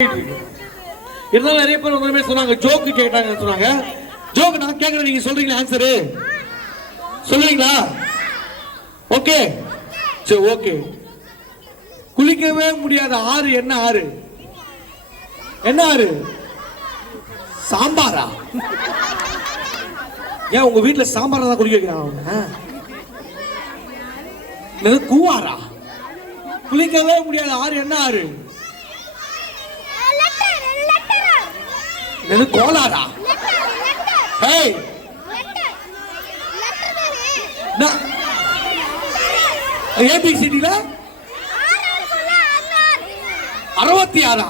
இருந்தாலும் நிறைய பேர் உங்களுமே சொன்னாங்க ஜோக்கு கேட்டாங்கன்னு சொன்னாங்க. ஜோக்கு நான் கேட்கறேன், நீங்க சொல்றீங்களா ஆன்சரு? சொல்றீங்களா? ஓகே சரி ஓகே. குளிக்கவே முடியாத ஆறு என்ன ஆறு? என்ன ஆறு? சாம்பாரா? ஏன் உங்க வீட்டுல சாம்பாரா தான் குளிக்க வைக்கிறாங்க? கூவாரா? குளிக்கவே முடியாத ஆறு என்ன ஆறு? கோலாரா? ஏபிசிடில 66.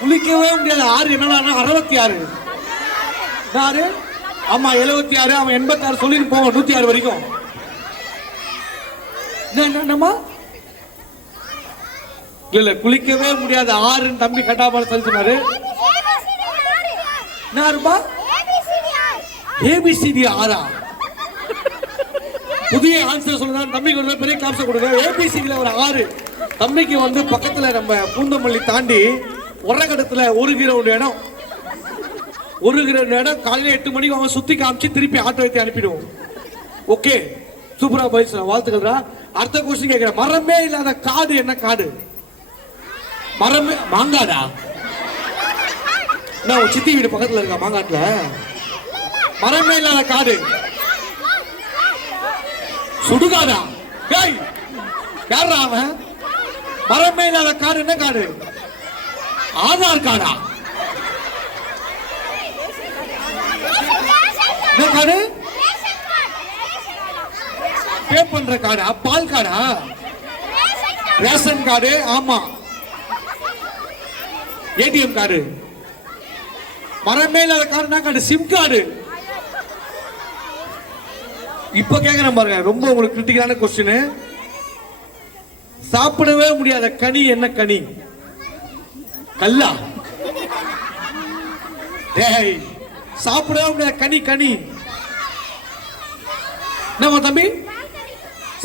குளிக்கவே முடியாத ஆறு என்னன்னா 66. ஆறு ஆமா 76. அவன் 86 சொல்லிட்டு போவான் 106 வரைக்கும். என்னமா இல்ல குளிக்கவே முடியாத ஆறுன்னு தம்பி கட்டாமல் சொல்லி சொன்னாரு. ஏபிசிடி ஆறா? புதிய ஆன்சர் சொல்லுங்க தம்பிக்கு ஒரு பெரிய காப்ஸ் கொடுங்க. ஏபிசிடில ஒரு ஆறு. தம்பிக்கு வந்து பக்கத்துல நம்ம பூந்தமல்லி தாண்டி உரகடத்துல ஒரு கிரவுண்ட் இடம், ஒரு கிரவுண்ட் இடம். காலையில 8 மணிக்கு அவன் சுத்தி காமிச்சு திருப்பி ஆட்டோ ஏற்றி அனுப்பிடுவோம். ஓகே சூப்பரா போயிடுச்சு, வாழ்த்துக்கள்ரா. அடுத்த கொஸ்டின் கேட்கிறேன். மரமே இல்லாத காடு என்ன காடு? மரமே மாங்காடா? நான் சித்தி வீடு பக்கத்துல இருக்க மாங்காட்டுல. மரமே இல்லாத காடு சுடுகாடா? யாரா அவன்? மரமே இல்லாத காடு என்ன காடு? ஆதார் கார்டா? என்ன காடு? பே பண்ற கார்டா? பால் கார்டா? Ration card? ஆமா. ATM card? மரமே இல்லாத கார்டு என்ன கார்டு? Sim card. இப்ப கேக்குறேன் பாருங்க, ரொம்ப உங்களுக்கு கிரிட்டிக்கலான கொஸ்டின். சாப்பிடவே முடியாத கனி என்ன கனி? கல்லா? டேய் சாப்பிடவே முடியாத கனி கனி நம்ம தம்பி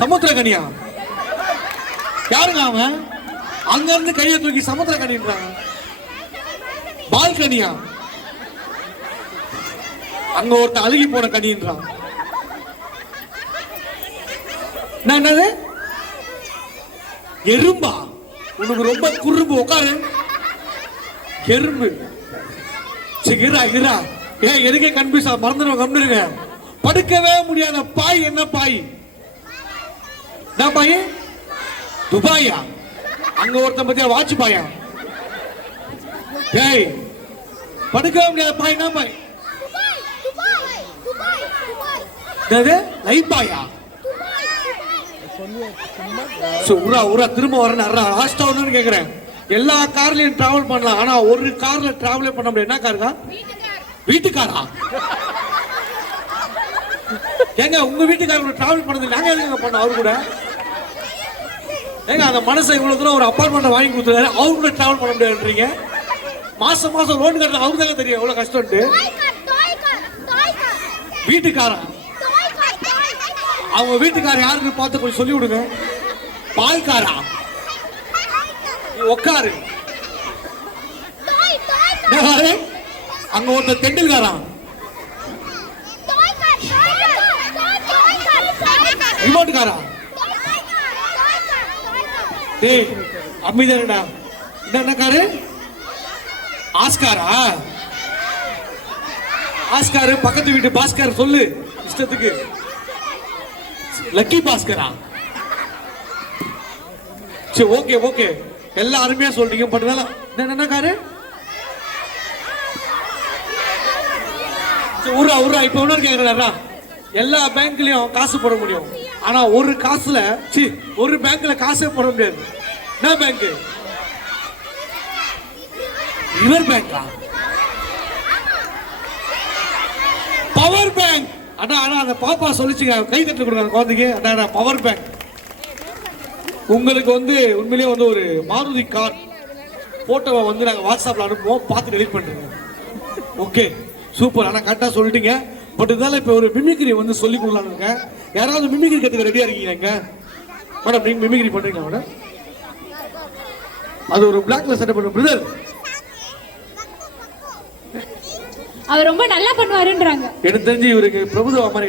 சமுத்திர கனியா? யாருங்க அவன்? அங்க இருந்து கையை தூக்கி சமுத்திர கனின்றாங்க. பால்கனியா? அங்க ஒருத்த அழுகி போன கனின்றான். என்னது? எறும்பா? உனக்கு ரொம்ப குறும்பு, உட்காரு. எறும்பு சிகிரா கிரா. ஏன் எதுக்கே கன்ஃபியூஸ் மறந்துடுவோம், கம்மிருங்க. படுக்கவே முடியாத பாய் என்ன பாய்? என்ன பாய்? துபாயா? அங்க ஒருத்தன் பத்தியா வாட்ச் பாயா? ஏய் படுக்கவே முடியாத பாய் என்ன பாய்? லைஃப் பாயா? திரும்ப வரேன் கேக்குறேன். எல்லா கார்லயும் டிராவல் பண்ணலாம், ஆனா ஒரு கார்ல டிராவல் பண்ண முடியாது. என்ன காருங்க? வீட்டுக்காரா? ஏங்க உங்க வீட்டுக்கார டிராவல் பண்ணது நாங்க எதுங்க பண்ணோம் அவரு கூட? ஏங்க அந்த மனசை இவ்வளவு தூரம் ஒரு அப்பார்ட்மெண்ட் வாங்கி கொடுத்துருக்காரு, அவரு கூட டிராவல் பண்ண முடியாதுன்றீங்க. மாசம் மாசம் லோன் கட்டணும், அவருக்கு தாங்க தெரியும் எவ்வளவு கஷ்டம்ட்டு. வீட்டுக்காரா? அவங்க வீட்டுக்கார யாருன்னு பார்த்து கொஞ்சம் சொல்லி விடுங்க. பால்காரா? உட்காரு. அங்க ஒருத்தர் தெண்டில்காரா? ரிமோட்காரா? டேய் அம்மிதானடா. என்ன காரு? ஆஸ்காரா? ஆஸ்கார் பக்கத்து வீட்டு பாஸ்கர் சொல்லு இஷ்டத்துக்கு. லக்கி பாஸ்கரா? சரி ஓகே ஓகே எல்லாம் அருமையா சொல்றீங்க. பட் என்ன காரு? உரா உரா. இப்ப ஒண்ணு கேக்குறா, எல்லா பேங்க்லயும் காசு போட முடியும், ஆனா ஒரு காசுல ஒரு பேங்க்ல காசே போட முடியாது. என்ன பேங்க்? ரிவர் பேங்கா? Power bank. அண்ணா அண்ணா அந்த பாப்பா சொல்லிச்சுங்க, கை தட்டு கொடுங்க குழந்தைக்கு. அண்ணா பவர் பேங்க். உங்களுக்கு வந்து உண்மையிலேயே வந்து ஒரு மாருதி கார் போட்டோவை வந்து நாங்கள் வாட்ஸ்அப்பில் அனுப்புவோம், பார்த்து டெலிட் பண்ணுறீங்க. Okay super. ஆனால் கரெக்டாக சொல்லிட்டீங்க. பட் இருந்தாலும் இப்போ ஒரு மிமிக்ரி வந்து சொல்லி கொடுக்கலான்னு இருக்கேன். யாராவது மிமிக்ரி கற்றுக்க ரெடியாக இருக்கீங்க? மேடம் நீங்கள் மிமிக்ரி பண்ணுறீங்களா மேடம்? அது ஒரு பிளாக்ல செட்டப் பண்ண பிரதர். அவர் ரொம்ப நல்லா பண்ணுவாருன்றாங்க. எனக்கு தெரிஞ்சு இவருக்கு பிரபுதேவா மாதிரி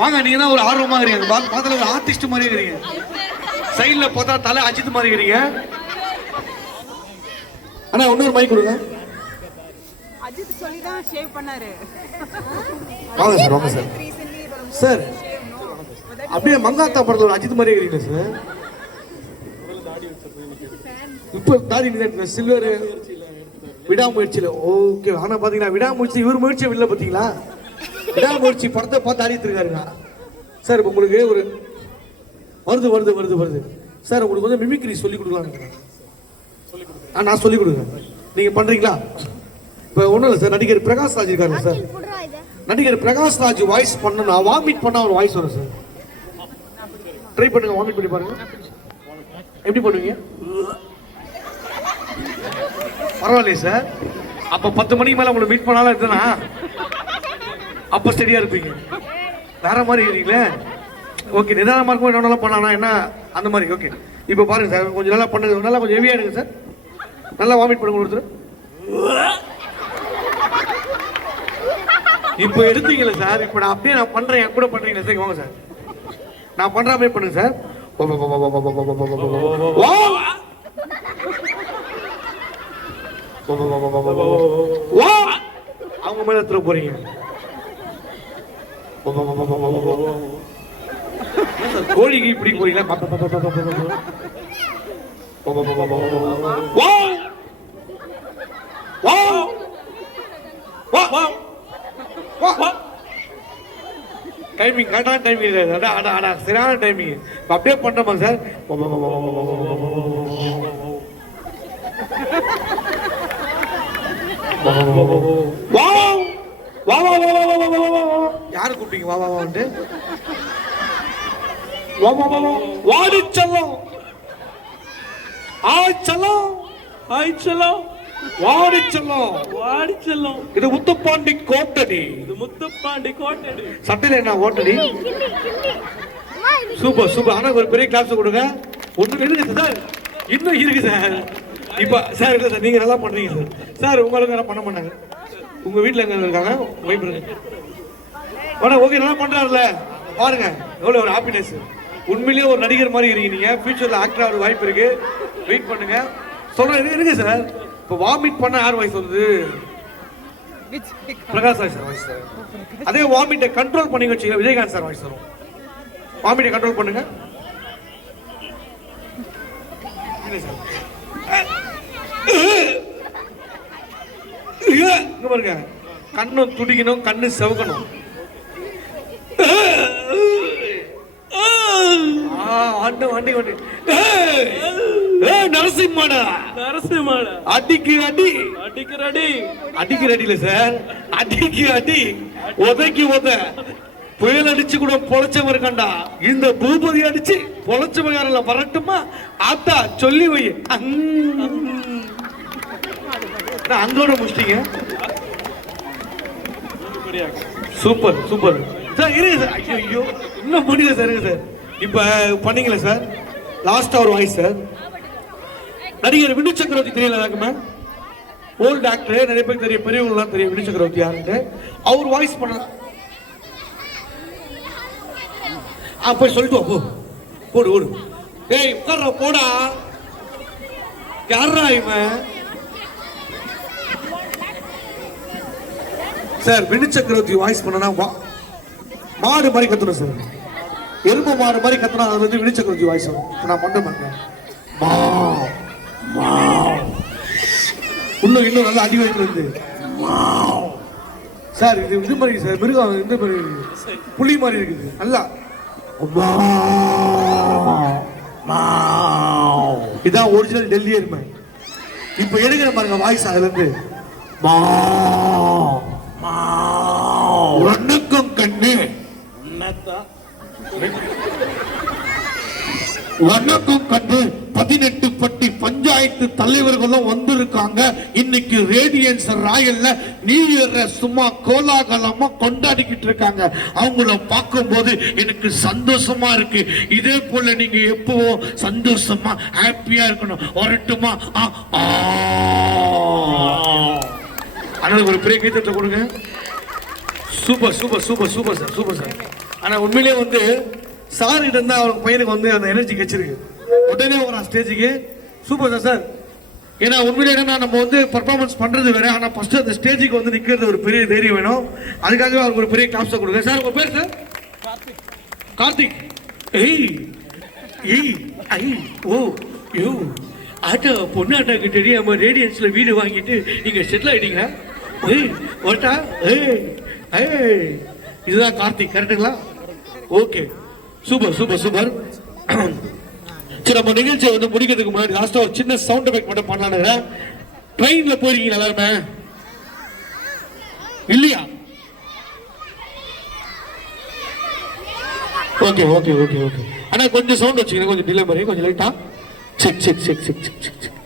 வாங்க. நீங்க தான் ஒரு ஆர்வமா இருக்கீங்க, பார்த்தா ஒரு ஆர்டிஸ்ட் மாதிரி இருக்கீங்க. சைடுல பார்த்தா தலை அஜித் மாதிரி இருக்கீங்க. அண்ணா இன்னொரு மைக் கொடுங்க. அஜித் சொல்லி தான் ஷேவ் பண்ணாரு. வாங்க சார், வாங்க சார். சார் அப்படியே மங்காத்தா படத்துல அஜித் மாதிரி இருக்கீங்க சார். இப்போ தாடி சில்வர் விடாமுயற்சியில ஓகே. ஆனா பாத்தீங்கன்னா விடாமுயற்சி இவர் முயற்சியை இல்லை பாத்தீங்களா? விடாமுயற்சி படத்தை பார்த்து ஆடிட்டு இருக்காருங்க சார். இப்போ உங்களுக்கு ஒரு வருது வருது வருது வருது சார். உங்களுக்கு வந்து மிமிக்ரி சொல்லி கொடுக்கலான்னு நான் சொல்லி கொடுக்குறேன், நீங்க பண்றீங்களா? இப்போ ஒன்றும் இல்லை சார், நடிகர் பிரகாஷ் ராஜ் இருக்காரு சார். நடிகர் பிரகாஷ் ராஜ் வாய்ஸ் பண்ண வாமிட் பண்ணா ஒரு வாய்ஸ் வரும் சார். ட்ரை பண்ணுங்க, வாமிட் பண்ணி பாருங்க. எப்படி பண்ணுவீங்க? பரவாயில்லையே சார். அப்போ 10 மணிக்கு மேலே உங்களை மீட் பண்ணாலும் இருக்குதுன்னா அப்போ ஸ்டெடியாக இருப்பீங்க. வேற மாதிரி இருக்கீங்களே. ஓகே, நிதானமாக இருக்கும். என்னென்னலாம் பண்ணலாம் என்ன அந்த மாதிரி. ஓகே, இப்போ பாருங்க சார், கொஞ்சம் நல்லா பண்ணுங்க, நல்லா கொஞ்சம் ஹெவியாக எடுங்க சார். நல்லா வாமிட் பண்ணுங்க ஒருத்தர். இப்போ எடுத்தீங்களே சார். இப்போ நான் அப்படியே நான் பண்ணுறேன், என் கூட பண்ணுறீங்களா சார்? வாங்க சார், நான் பண்ணுற மாதிரி பண்ணுங்க சார். அவங்க மேல எத்தனை போறீங்க? கோழிக்கு இப்படி போறீங்களா? டைமிங் கரெக்டான டைமிங் சரியான டைமிங். அப்படியே பண்றோமா சார்? யாரு கூப்பிட்டீங்க? வா வா வந்து வாடி செல்லம், ஆய் செல்லம், ஆய் செல்லம், வாடி செல்லம், வாடி செல்லம். இது முத்துப்பாண்டி கோட்டடி, இது முத்துப்பாண்டி கோட்டடி. சட்டையில என்ன ஓட்டடி? Super super. ஆனா ஒரு பெரிய கிளாஸ் கொடுங்க. ஒண்ணு இருக்கு சார், இன்னும் இருக்கு சார். இப்ப சார் இல்லை சார், நீங்க நல்லா பண்றீங்க சார். சார் உங்களுக்கு நல்லா பண்ண மாட்டாங்க. உங்க வீட்டுல எங்க இருக்காங்க? ஓகே, நல்லா பண்றாருல பாருங்க, எவ்வளவு ஒரு ஹாப்பினஸ். உண்மையிலேயே ஒரு நடிகர் மாதிரி இருக்கீங்க. ஃபியூச்சர்ல ஆக்டர் ஆக வாய்ப்பு இருக்கு. வெயிட் பண்ணுங்க. சொல்றேன் இருக்கு சார். இப்போ வாமிட் பண்ண யார் வாய்ஸ் வருது? Prakash Raj sir voice sir. அதே வாமிட்டை கண்ட்ரோல் பண்ணி வச்சுக்க விஜயகாந்த் சார் வாய்ஸ் வரும். வாமிட்டை கண்ட்ரோல் பண்ணுங்க. இங்க பாருங்க, கண்ணு துடிக்கணும், கண்ணு செவக்கணும். நரசிம்மாடா, நரசிம்மாடா, அடிக்கு அடி, அடிக்கு அடி, அடிக்கு அடியில சார், அடிக்கு அடி, உதைக்கு உத. புயல் அடிச்சு கூட பொழைச்சவன் இருக்காண்டா. இந்த பூபதி அடிச்சு பொழைச்சவன் யாரெல்லாம் வரட்டுமா? ஆத்தா சொல்லி வை. அங்கோட முடிச்சிட்டீங்க. Super super sir. இருக்கு சார். ஐயோ இன்னும் முடியல சார். இருக்கு சார். இப்ப பண்ணீங்களா சார்? லாஸ்டா ஒரு வாய்ஸ் சார். நடிகர் வினு சக்கரவர்த்தி தெரியல மேம்? ஓல்டு ஆக்டர், நிறைய பேருக்கு தெரியும், பெரியவங்களாம் தெரியும் வினு சக்கரவர்த்தி யாருன்னு. அவர் வாய்ஸ் பண்ண போய் சொல்லிட்டு போ, போடு ஓடு. ஏய் உட்கார்ற போடா. யாரா இவன்? சார் வினு சக்கரவர்த்தி வாய்ஸ் பண்ணனா மாடு மாதிரி கத்தணும் சார். எருமை மாடு மாதிரி கத்தனா அது வந்து வினு சக்கரவர்த்தி வாய்ஸ் வரும். நான் பண்ண மாட்டேன். இன்னும் நல்லா அடி வயிற்று வந்து சார். இது இது மாதிரி சார், மிருகம் இந்த மாதிரி புலி மாதிரி இருக்குது. நல்லா இதான் ஒரிஜினல் டெல்லி எருமை. இப்ப எடுக்கிற பாருங்க வாய்ஸ் அதுல இருந்து. வணக்கம் கண்ணு, வணக்கம் கண்ணு, 18 பட்டி பஞ்ச பஞ்சாயத்து தலைவர்களும் வந்திருக்காங்க. இன்னைக்கு ரேடியன்ஸ் ராயல்ல நியூ இயர் சும்மா கோலாகலமா கொண்டாடிக்கிட்டு இருக்காங்க. அவங்கள பார்க்கும்போது எனக்கு சந்தோஷமா இருக்கு. இதே போல நீங்க எப்பவும் சந்தோஷமா ஹாப்பியா இருக்கணும். வரட்டுமா? ஆனா ஒரு பெரிய கைத்தட்டை கொடுங்க. Super super super super sir, super sir. ஆனா உண்மையிலேயே வந்து சார் கிட்ட இருந்தா அவங்க பையனுக்கு வந்து அந்த எனர்ஜி கிடைச்சிருக்கு. உடனே ஒரு ஸ்டேஜுக்கு சூப்பர் சார் சார். ஏன்னா உண்மையிலே என்னன்னா நம்ம வந்து பர்ஃபார்மன்ஸ் பண்றது வேற, ஆனா ஃபர்ஸ்ட் அந்த ஸ்டேஜுக்கு வந்து நிக்கிறது ஒரு பெரிய தைரியம் வேணும். அதுக்காகவே அவருக்கு ஒரு பெரிய கிளாப்ஸ் கொடுங்க சார். உங்க பேர் சார்? கார்த்திக். ஏய் ஏய் ஐ ஓ யோ ஆட்டா பொண்ணாட்டாக்கு தெரியாம ரேடியன்ஸ்ல வீடு வாங்கிட்டு நீங்க செட்டில் ஆயிட்டீங்க. ஏய் ஓட்டா ஏய் ஏய் இதுதான் கார்த்திக், கரெக்டுங்களா? Okay super super super. சரி, நம்ம நிகழ்ச்சியை வந்து முடிக்கிறதுக்கு முன்னாடி லாஸ்டா ஒரு சின்ன சவுண்ட் எஃபெக்ட் மட்டும் பண்ணலான்னு. ட்ரெயின்ல போறீங்க எல்லாருமே இல்லையா? Okay okay okay okay. ஆனா கொஞ்சம் சவுண்ட் வச்சுக்கணும், கொஞ்சம் டிலே மாதிரி, கொஞ்சம் லைட்டா. Check check check check check check check.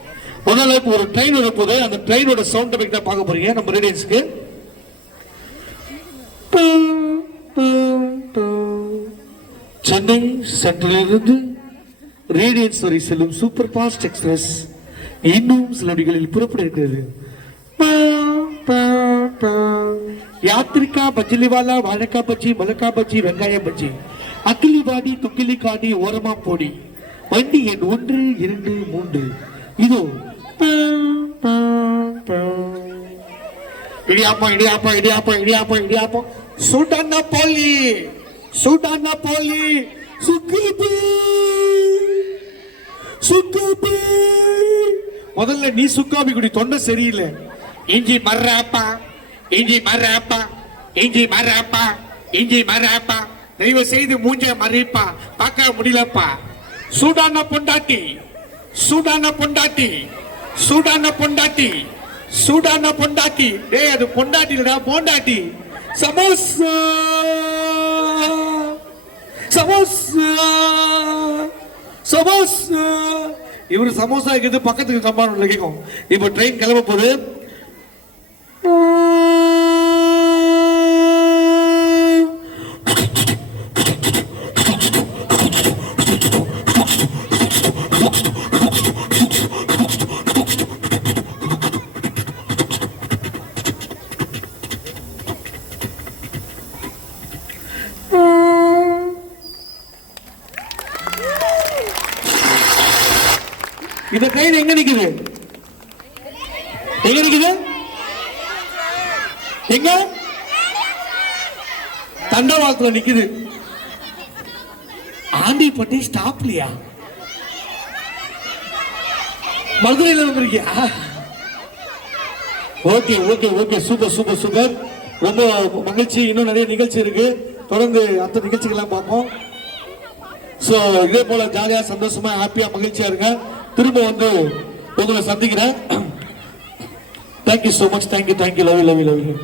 முதல்ல ஒரு ட்ரெயின் வர போது அந்த ட்ரெயினோட சவுண்ட் எஃபெக்ட் தான் பார்க்க போறீங்க நம்ம ரேடியன்ஸ்க்கு. சென்னை சென்ட்ரலிலிருந்து ரேடியன்ஸ் வரை செல்லும் சூப்பர் ஃபாஸ்ட் எக்ஸ்பிரஸ் இன்னும் சில நொடிகளில் புறப்பட இருக்கிறது. யாத்திரிகா பஜ்ஜிலிவாலா வாழைக்காய் பஜ்ஜி மலக்கா பஜ்ஜி வெங்காய பஜ்ஜி அக்கிலி வாடி துக்கிலி காடி ஓரமா போடி வண்டி எண் 1 2 3 இதோ. இடியாப்பம் இடியாப்பம் இடியாப்பம் இடியாப்பம் இடியாப்பம். சுடான போலி சுடான போலி சுக்குபி சுக்குபி. முதல்ல நீ சுக்காபி குடி, தொண்டை சரியில்லை. இஞ்சி மர்ராப்பா இஞ்சி மர்ராப்பா இஞ்சி மர்ராப்பா இஞ்சி மர்ராப்பா. தயவு செய்து மூஞ்ச மறிப்பா, பார்க்க முடியலப்பா. சூடான பொண்டாட்டி சூடான பொண்டாட்டி சூடான பொண்டாட்டி சூடான பொண்டாட்டி. டேய் அது பொண்டாட்டி இல்லடா, பொண்டாட்டி. சமோசா சமோசா சமோசா. இவரு சமோசா இருக்குது பக்கத்துக்கு கம்பார்ட்மெண்ட்ல கேட்கும். இப்போ ட்ரெயின் கிளம்ப போகுது. இந்த ட்ரெயின் எங்க நிக்குது? எங்க நிக்குது? எங்க? தண்டவாளத்துல நிக்குது. ஆண்டிப்பட்டி ஸ்டாப்லியா? மதுரையில வந்திருக்கியா? Okay okay okay super super super. ரொம்ப மகிழ்ச்சி. இன்னும் நிறைய நிகழ்ச்சி இருக்கு, தொடர்ந்து அந்த நிகழ்ச்சிகள்லாம் பார்ப்போம். ஸோ இதே போல ஜாலியா சந்தோஷமா ஹாப்பியா மகிழ்ச்சியா இருங்க. திரும்ப வந்து உங்களை சந்திக்கிறேன். Thank you so much. Thank you thank you. Love you love you love you.